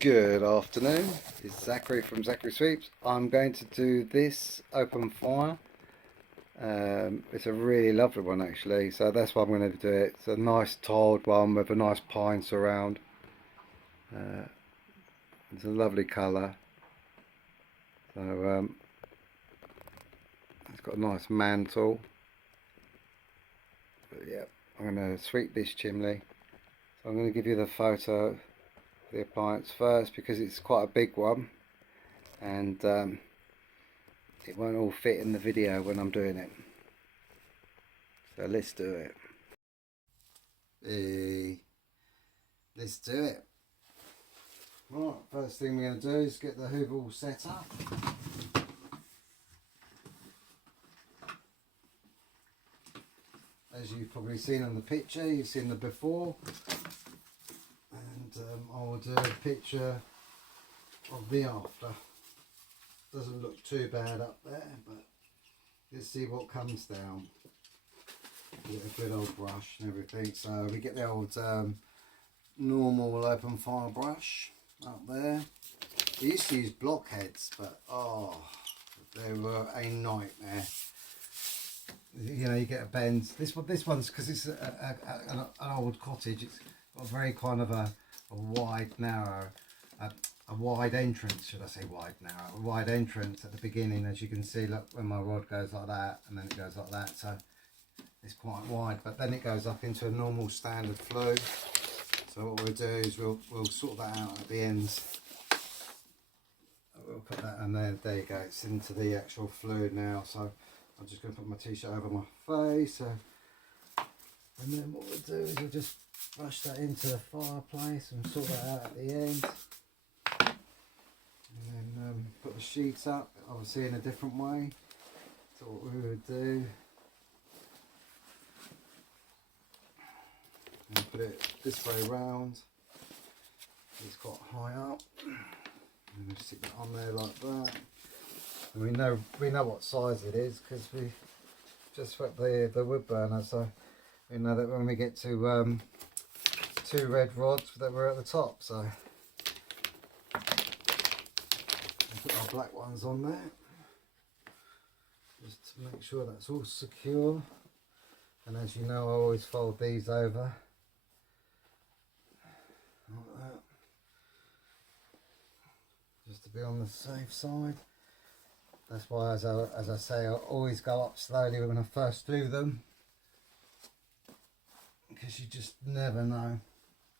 Good afternoon, it's Zachary from Zachary Sweeps. I'm going to do this open fire. It's a really lovely one actually, so that's why I'm going to do it. It's a nice tiled one with a nice pine surround. Uh, it's a lovely colour. So it's got a nice mantle. But yeah, I'm going to sweep this chimney. So I'm going to give you the photo of the appliance first because it's quite a big one, and it won't all fit in the video when I'm doing it. So let's do it. Let's do it. Right, first thing we're going to do is get the hoover all set up. As you've probably seen on the picture, you've seen the before, and I will do a picture of the after. Doesn't look too bad up there, but let's see what comes down. Get a good old brush and everything. So we get the old normal open fire brush up there. We used to use blockheads, but oh, they were a nightmare. You know, you get a bend. This one's because it's an old cottage. It's got a very kind of a wide, narrow, a wide entrance. Should I say wide, narrow? A wide entrance at the beginning, as you can see. Look, when my rod goes like that, and then it goes like that. So it's quite wide, but then it goes up into a normal standard flue. So what we'll do is we'll sort that out at the ends. We'll put that in there. There you go. It's into the actual flue now. So I'm just going to put my t-shirt over my face. And then what we'll do is we'll just brush that into the fireplace and sort that out at the end. And then put the sheets up, obviously in a different way. So what we would do, and put it this way round. It's got high up. And we'll stick it on there like that. And we know what size it is because we just swept the wood burner, so we know that when we get to 2 red rods that we're at the top. So we'll put our black ones on there just to make sure that's all secure. And as you know, I always fold these over like that, just to be on the safe side. That's why, as I say, I always go up slowly when I first do them, because you just never know.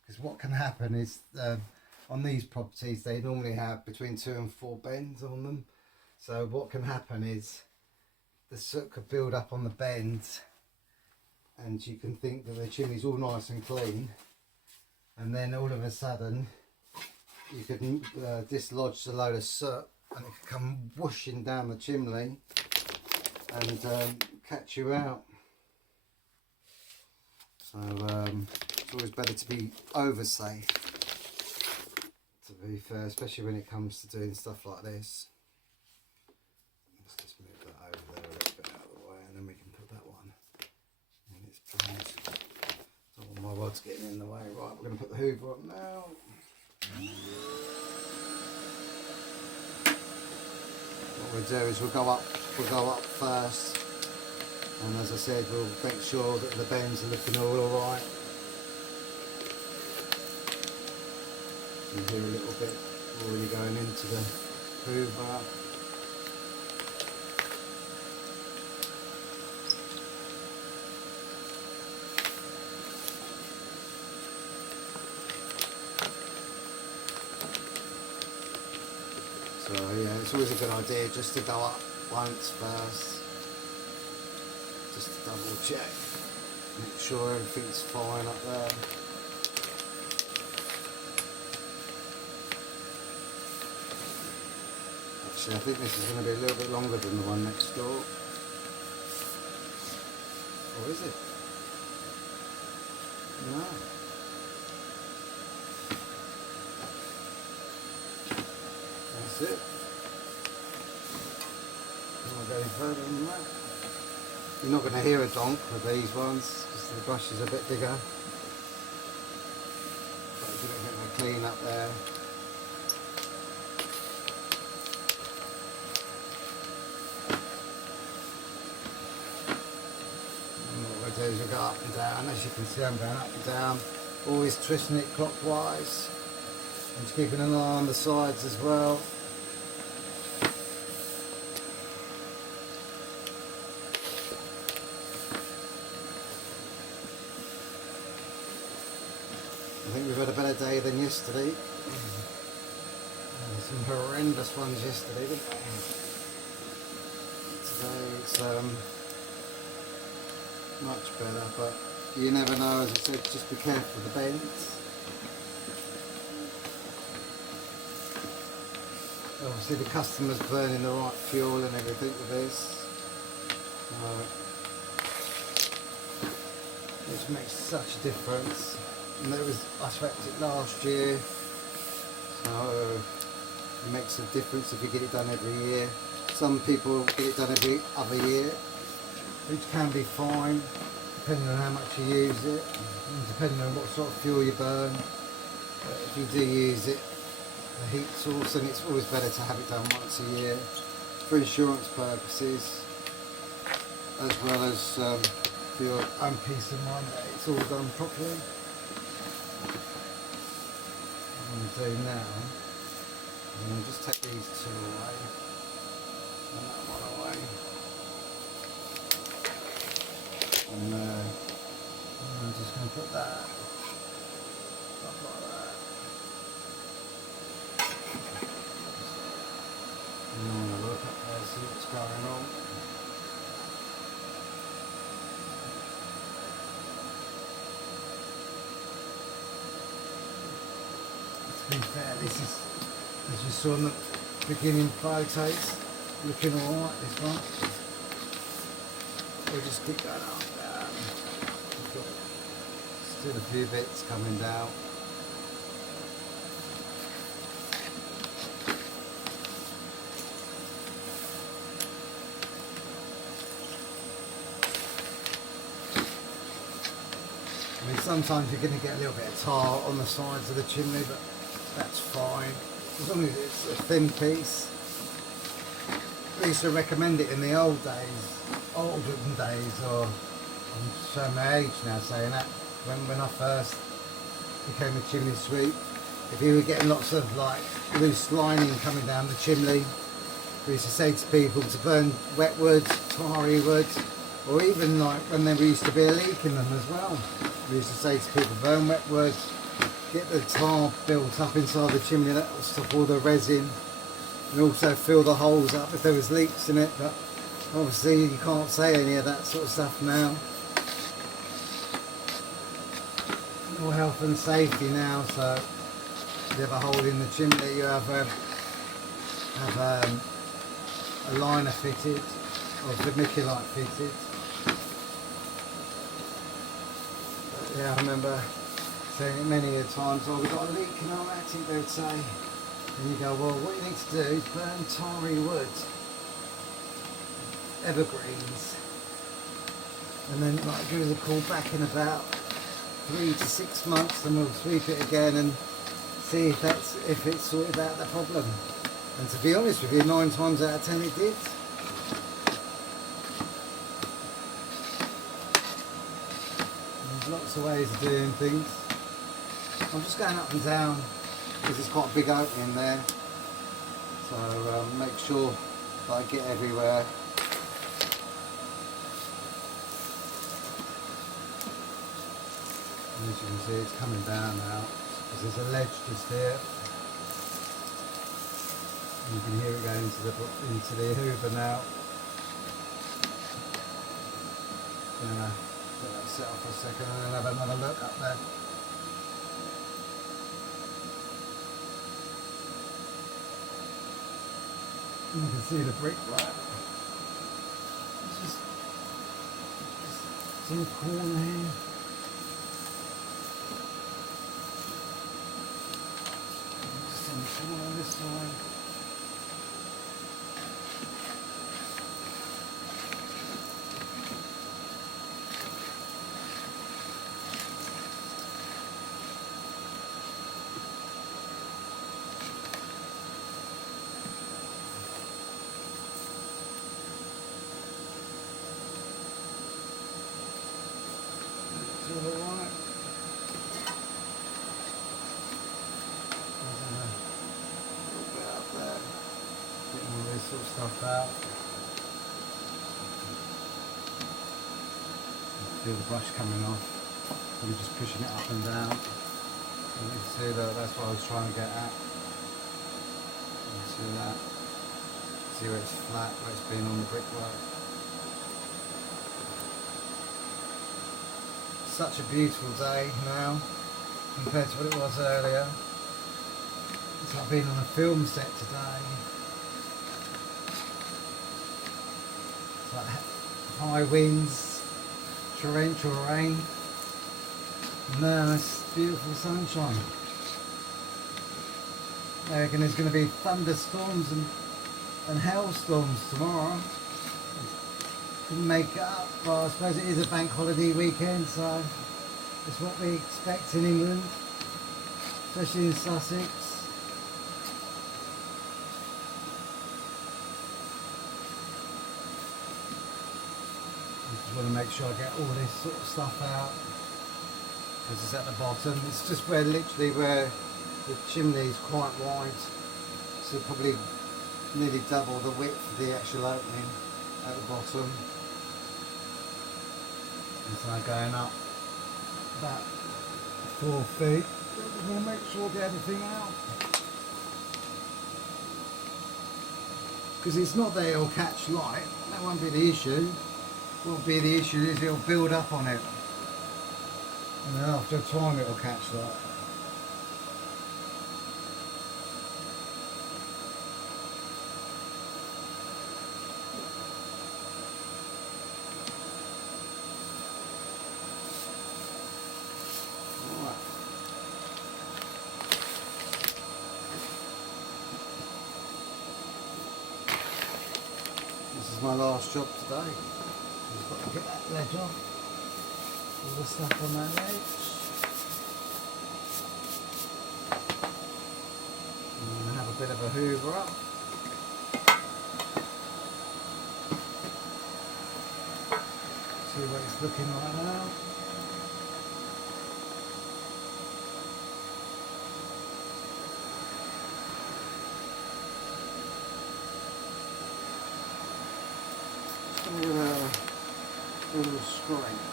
Because what can happen is, on these properties, they normally have between 2 and 4 bends on them. So what can happen is the soot could build up on the bends, and you can think that the chimney's all nice and clean, and then all of a sudden you could dislodge a load of soot, and it could come whooshing down the chimney and catch you out. So it's always better to be over safe, to be fair, especially when it comes to doing stuff like this. Let's just move that over there a little bit out of the way, and then we can put that one in its place. Don't want my rod's getting in the way. Right, we're going to put the hoover on now. What we'll do is we'll go up first, and as I said, we'll make sure that the bends are looking all alright. You hear a little bit already going into the hoover. So yeah, it's always a good idea just to go up once first, just to double check, make sure everything's fine up there. Actually, I think this is going to be a little bit longer than the one next door. Or is it? No. That's it. Don't go any further than that. You're not going to hear a donk with these ones because the brush is a bit bigger. But you don't get my clean up there. screws will go up and down. As you can see, I'm going up and down, always twisting it clockwise. I'm just keeping an eye on the sides as well. I think we've had a better day than yesterday. Some horrendous ones yesterday, didn't we? Today it's much better, but you never know. As I said, just be careful of the bends. Obviously the customer's burning the right fuel and everything with this, which makes such a difference. And I swept it last year, so it makes a difference if you get it done every year. Some people get it done every other year, which can be fine depending on how much you use it and depending on what sort of fuel you burn. But if you do use it, the heat source, and it's always better to have it done once a year for insurance purposes, as well as for your own peace of mind that it's all done properly. What I'm going to do now, I'm going to just take these two away and that one away, and I'm just going to put that up like that. And I'm going to look up there, see what's going on. To be fair, this is, as you saw in the beginning photos, looking alright, this one. We'll just keep going up and down. We've got still a few bits coming down. I mean, sometimes you're going to get a little bit of tar on the sides of the chimney, but that's fine, as long as it's a thin piece. I used to recommend it in the olden days, or I'm showing my age now saying that, when I first became a chimney sweep, if you were getting lots of like loose lining coming down the chimney, we used to say to people to burn wet wood, tarry wood, or even like when there used to be a leak in them as well. We used to say to people, burn wet wood, get the tar built up inside the chimney, that will stop all the resin, and also fill the holes up if there was leaks in it. But obviously you can't say any of that sort of stuff now. All health and safety now, so if you have a hole in the chimney, you have a liner fitted, or vermiculite fitted. But yeah, I remember saying it many a times, oh, we've got a leak in our attic, they would say. And you go, well, what you need to do is burn tarry wood, evergreens, and then like give us a call back in about 3 to 6 months, and we'll sweep it again and see if it's sorted out the problem. And to be honest with you, 9 times out of 10 it did. There's lots of ways of doing things. I'm just going up and down because there's quite a big opening there, so make sure that I get everywhere. And as you can see, it's coming down now because there's a ledge just here. And you can hear it going into the Hoover now. Gonna let that set off for a second and then have another look up there. You can see the brickwork. It's just in the corner here. Just in the corner this side. out. Feel the brush coming off. I'm just pushing it up and down. You can see that, that's what I was trying to get at. You can see that. See where it's flat, where it's been on the brickwork. Such a beautiful day now compared to what it was earlier. It's like being on a film set today. It's like high winds, torrential rain. Nice, beautiful sunshine. I reckon there's going to be thunderstorms and hailstorms tomorrow. Couldn't make it up, but I suppose it is a bank holiday weekend, so it's what we expect in England, especially in Sussex. I just want to make sure I get all this sort of stuff out, because it's at the bottom. It's just literally where the chimney is quite wide, so probably nearly double the width of the actual opening at the bottom. It's like going up about 4 feet. I'm going to make sure I get everything out. Because it's not that it'll catch light, that won't be the issue. What will be the issue is it'll build up on it. And then after a time it'll catch light. This is my last job today. Just got to get that ledge off. All the stuff on that ledge. And have a bit of a hoover up. See what it's looking like now. With a little scrape.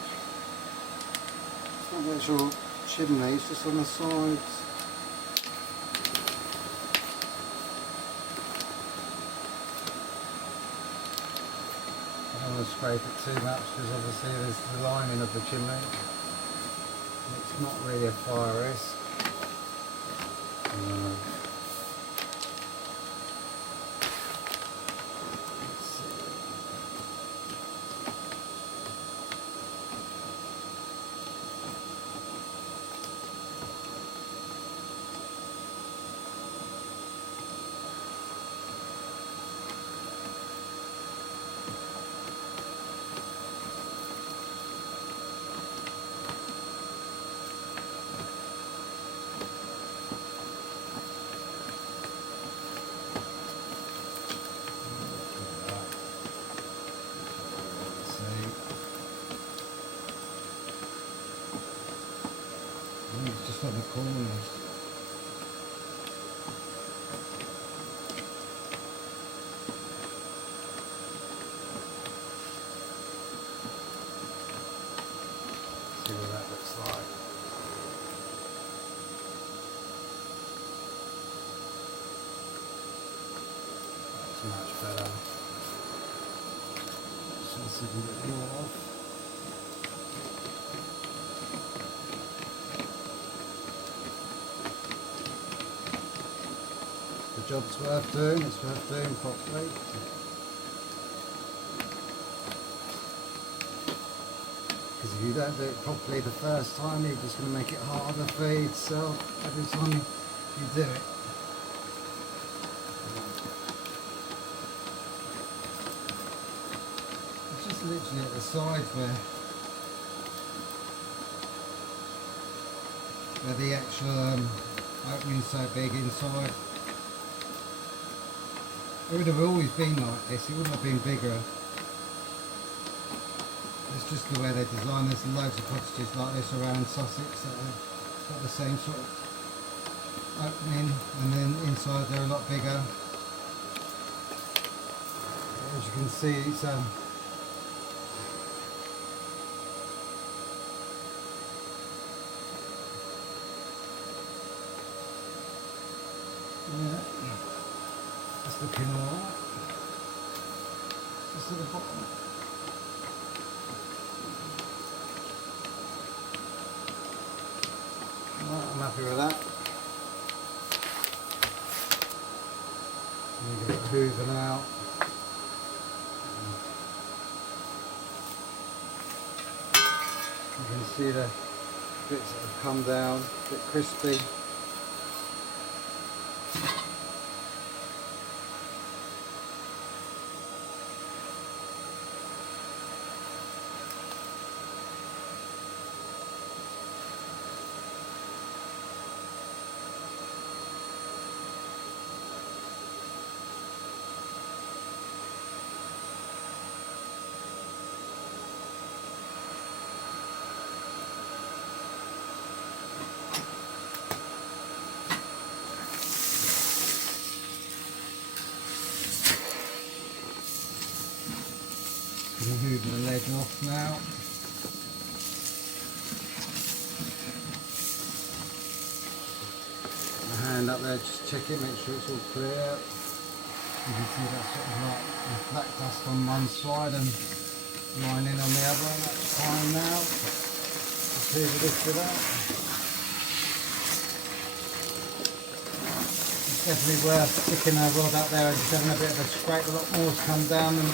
It's not the actual chimney, it's just on the sides. I don't want to scrape it too much because obviously there's the lining of the chimney. It's not really a fire risk. It's just on the corners. See what that looks like. That's much better. Just see if we can get more off. The job's worth doing, it's worth doing properly. Because if you don't do it properly the first time, you're just going to make it harder for yourself every time you do it. It's just literally at the sides where the actual opening's so big inside. It would have always been like this, it wouldn't have been bigger. It's just the way they design. There's loads of cottages like this around Sussex that have got the same sort of opening, and then inside they're a lot bigger. As you can see, it's yeah, it's looking alright. Just at the bottom. Right, I'm happy with that. I'm going to hoover now. You can see the bits that have come down, a bit crispy. Going to hoover the ledge off now. My hand up there, just check it, make sure it's all clear. You can see that sort of like the black dust on one side and lining on the other. That's fine now. Just hoover this bit out. It's definitely worth sticking a rod up there and just having a bit of a scrape. A lot more has come down than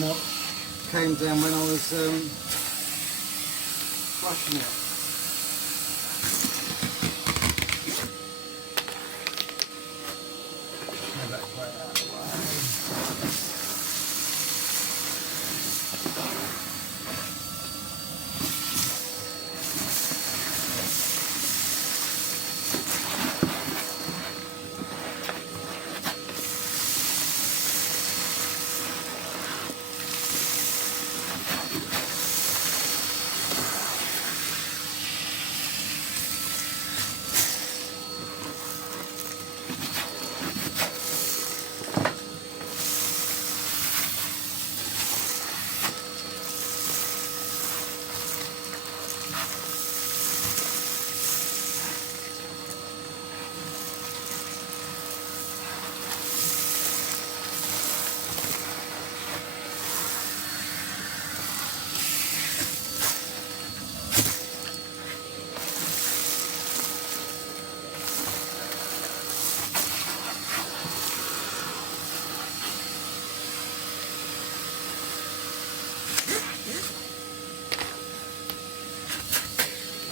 what came down when I was flushing it. Move that quite out of the way.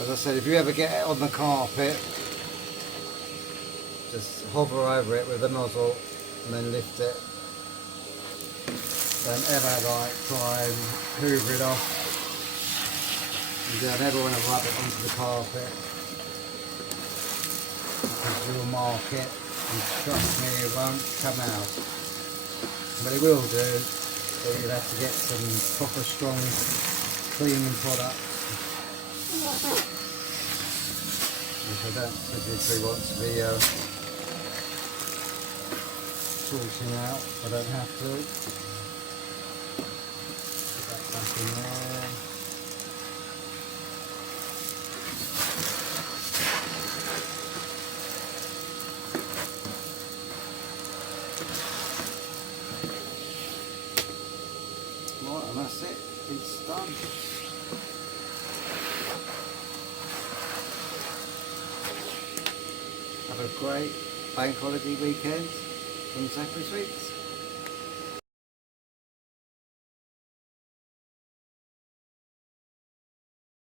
As I said, if you ever get it on the carpet, just hover over it with the nozzle and then lift it. Don't ever like try and hoover it off. You don't ever want to rub it onto the carpet because you'll mark it, and trust me, it won't come out. But it will do, but you'll have to get some proper strong cleaning product. Which I don't particularly want to be sorting out. I don't have to. Put that back in there. Right, and that's it. It's done. Have a great bank holiday weekend from Zachary Sweets.